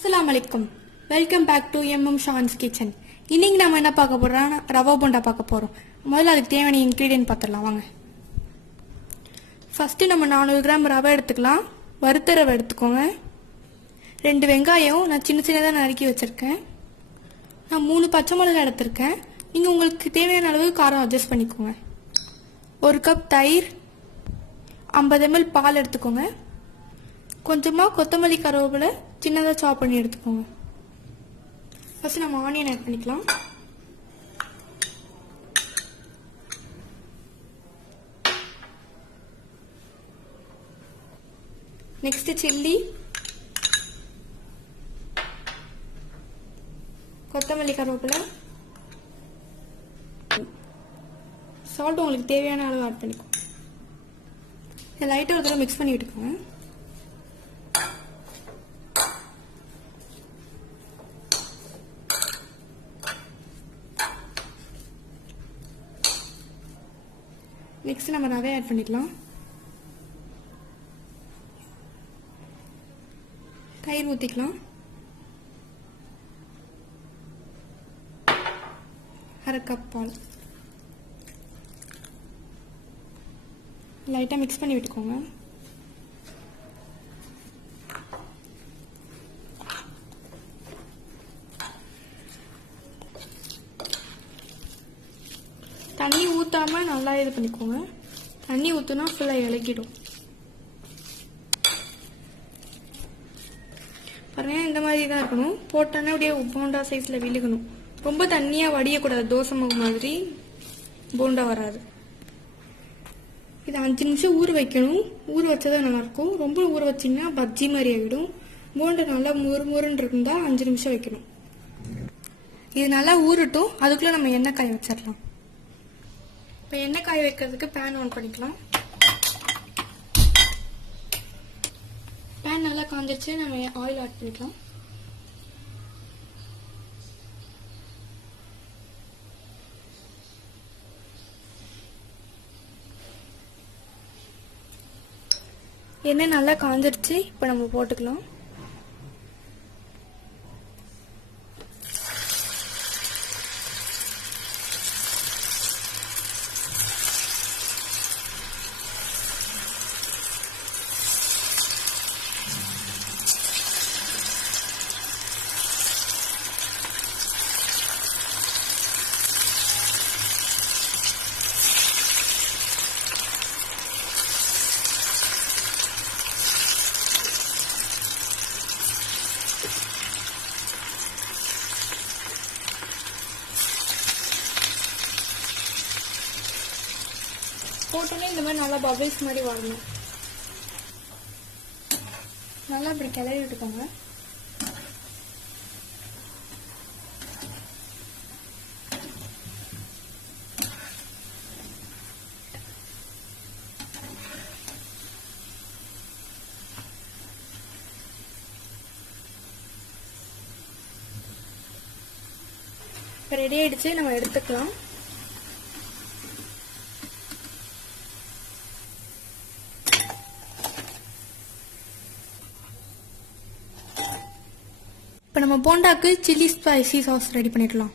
Assalamualaikum. Welcome back to Shawn's Kitchen. இன்னைக்கு நாம என்ன பார்க்க போறோம்னா ரவா போண்டா பார்க்க போறோம். முதல்ல அதுக்கு தேவையான இன்கிரிடியன்ட் பார்த்துடலாம் வாங்க. ஃபர்ஸ்ட் நம்ம 400 கிராம் ரவை எடுத்துக்கலாம். வறுத்த ரவை எடுத்துக்கோங்க. 2 வெங்காயம் நான் சின்ன சின்னதா நறுக்கி வச்சிருக்கேன். நான் 3 பச்சை மிளகாய் எடுத்துர்க்கேன். நீங்க உங்களுக்கு தேவையான அளவு காரம் அட்ஜஸ்ட் பண்ணிக்கோங்க. 1 கப் தயிர், 50 ml பால் எடுத்துக்கோங்க. கொஞ்சமா கொத்தமல்லி கருவேப்பிலை சின்னதா சாப் பண்ணி எடுத்துக்கோங்க. ஃபர்ஸ்ட் நம்ம ஆனியன் ஆட் பண்ணிக்கலாம். நெக்ஸ்ட் சில்லி, கொத்தமல்லி கருவேப்பிலை, சால்ட் உங்களுக்கு தேவையான அளவு ஆட் பண்ணிக்கோங்க. லைட்டா ஒரு தடவை மிக்ஸ் பண்ணி விட்டுக்கோங்க. நெக்ஸ்ட் நம்ம ரவை ஆட் பண்ணிக்கலாம். தயிர் ஊற்றிக்கலாம். 1/2 கப் பால் லைட்டாக மிக்ஸ் பண்ணி விட்டுக்கோங்க. தண்ணி ஊற்றாம நல்லா இது பண்ணிக்கோங்க. தண்ணி ஊற்றுனா ஃபுல்லாக இலகிடும். பாருங்க, இந்த மாதிரி தான் இருக்கணும். போட்டோன்னே அப்படியே போண்டா சைஸில் விழுகணும். ரொம்ப தண்ணியாக வடியக்கூடாது. தோசை மாவு மாதிரி போண்டா வராது. இது 5 நிமிஷம் ஊற வைக்கணும். ஊற வச்சதான் நல்லாயிருக்கும். ரொம்ப ஊற வச்சிங்கன்னா பஜ்ஜி மாதிரி ஆகிடும். போண்டா நல்லா முறுமுறுன்னு இருந்தால் 5 நிமிஷம் வைக்கணும். இது நல்லா ஊறட்டும். அதுக்குள்ளே நம்ம எண்ணெய் காய வச்சிடலாம். இப்போ எண்ணெய் காய வைக்கிறதுக்கு பேன் ஆன் பண்ணிக்கலாம். பேன் நல்லா காஞ்சிருச்சு. நம்ம ஆயில் ஆட் பண்ணிக்கலாம். எண்ணெய் நல்லா காஞ்சிருச்சு. இப்போ நம்ம போட்டுக்கலாம். போட்டோன்னே இந்த மாதிரி நல்லா பபிள்ஸ் மாதிரி வரணும். நல்லா இப்படி கிளறி விட்டுக்கோங்க. இப்போ ரெடி ஆயிடுச்சு. நம்ம எடுத்துக்கலாம். இப்போ நம்ம போண்டாக்கு சில்லி ஸ்பைசி சாஸ் ரெடி பண்ணிடலாம்.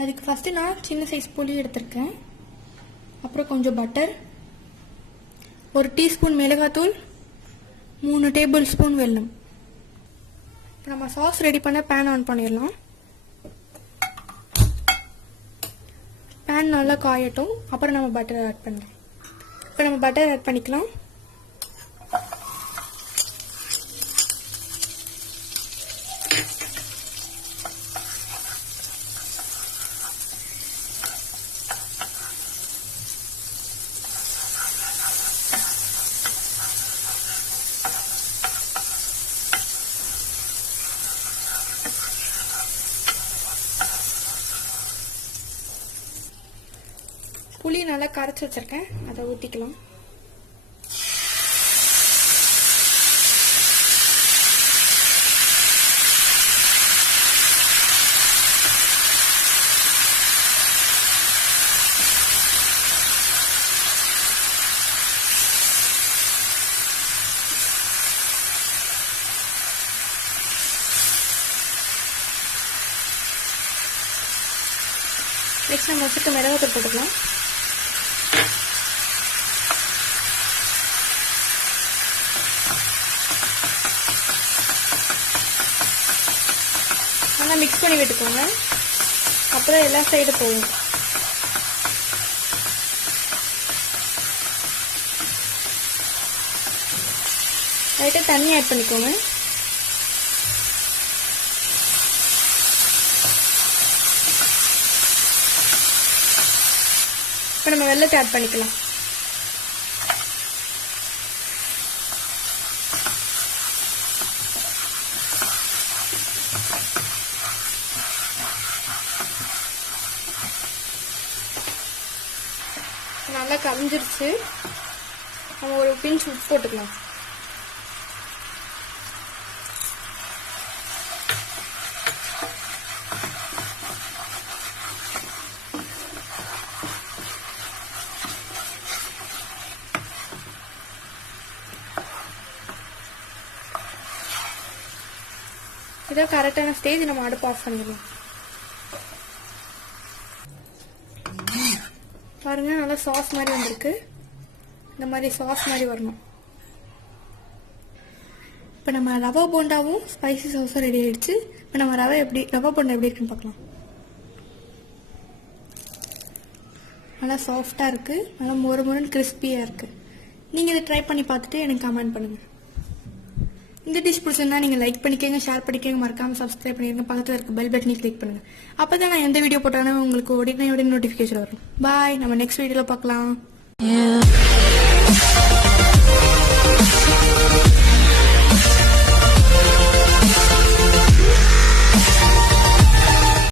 அதுக்கு ஃபஸ்ட்டு நான் சின்ன சைஸ் புளி எடுத்திருக்கேன். அப்புறம் கொஞ்சம் பட்டர், 1 டீஸ்பூன் மிளகாத்தூள், 3 டேபிள் ஸ்பூன் வெல்லம். இப்போ நம்ம சாஸ் ரெடி பண்ண பேன் ஆன் பண்ணிடலாம். பேன் நல்லா காயட்டும். அப்புறம் நம்ம பட்டர் ஆட் பண்ணலாம். இப்போ நம்ம பட்டர் ஆட் பண்ணிக்கலாம். புளி நல்லா கரைச்சி வச்சிருக்கேன். அதை ஊற்றிக்கலாம். நெக்ஸ்ட் நம்ம வச்சுட்டு மிளகாத்தூள் போட்டுக்கலாம். நல்லா மிக்ஸ் பண்ணி விட்டுக்கோங்க. அப்புறம் எல்லா சைடும் போகும். லைட்டாக தண்ணி ஆட் பண்ணிக்கோங்க. இப்போ நம்ம வெல்லத்தை ஆட் பண்ணிக்கலாம். நல்லா கரைஞ்சிருச்சு. நம்ம ஒரு பிஞ்ச் உப்பு போட்டுக்கலாம். இதோ கரெக்டான ஸ்டேஜ். நம்ம அடுப்பு ஆஃப் பண்ணிடலாம். பாருங்க, நல்லா சாஸ் மாதிரி வந்திருக்கு. இந்த மாதிரி சாஸ் மாதிரி வரணும். இப்போ நம்ம ரவா போண்டாவும் ஸ்பைசி சாஸும் ரெடி ஆயிடுச்சு. இப்போ நம்ம ரவா போண்டா எப்படி இருக்குன்னு பார்க்கலாம். நல்லா சாஃப்டாக இருக்கு. நல்லா மொறுமொறுன்னு கிறிஸ்பியாக இருக்கு. நீங்கள் இதை ட்ரை பண்ணி பார்த்துட்டு எனக்கு கமெண்ட் பண்ணுங்கள். இந்த டிஷ் பிடிச்சிருந்தா நீங்கள் லைக் பண்ணிக்கோங்க, ஷேர் பண்ணிக்கோங்க, மறக்காமல் சப்ஸ்கிரைப் பண்ணிடுங்க. பக்கத்தில் இருக்க பெல் பட்டனை கிளிக் பண்ணுங்கள். அப்போ தான் நான் எந்த வீடியோ போட்டாலும் உங்களுக்கு உடனே நோட்டிஃபிகேஷன் வரும். பாய், நம்ம நெக்ஸ்ட் வீடியோவில் பார்க்கலாம்.